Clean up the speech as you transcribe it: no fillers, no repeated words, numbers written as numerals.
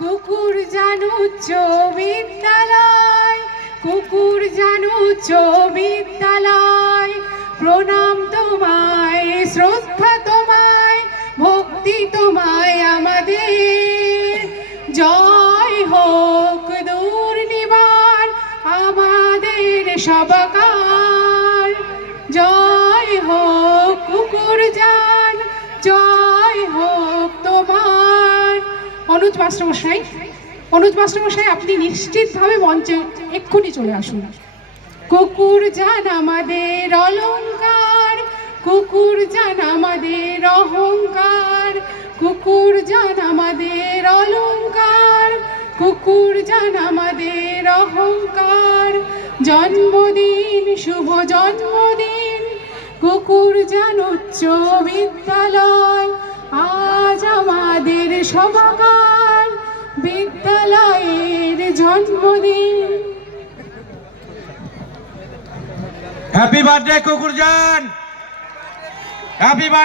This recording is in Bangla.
কুকুরজান উচ্চ বিদ্যালয়, কুকুরজান উচ্চ বিদ্যালয়, প্রণাম তোমায়, শ্রদ্ধা তোমায়, ভক্তি তোমায় আমাদের। জয় হোক দুর্নিবার আমাদের সবকার, জয় হোক কুকুরজান, জয় হোক তোমার। অনুজ মাস্টারমশাই, অনুজ মাস্টারমশাই আপনি নিশ্চিতভাবে মঞ্চে এক্ষুনি চলে আসুন। কুকুরজান আমাদের অলংকার, কুকুরজান আমাদের অহংকার, কুকুরজান আমাদের অলংকার, কুকুরজান আমাদের অহংকার। জন্মদিন শুভ জন্মদিন কুকুরজান উচ্চ বিদ্যালয়, আজ আমাদের সবকার বিদ্যালয়ের জন্মদিন। হ্যাপি বার্থডে কুকুরজান, হ্যাপি বার্থডে।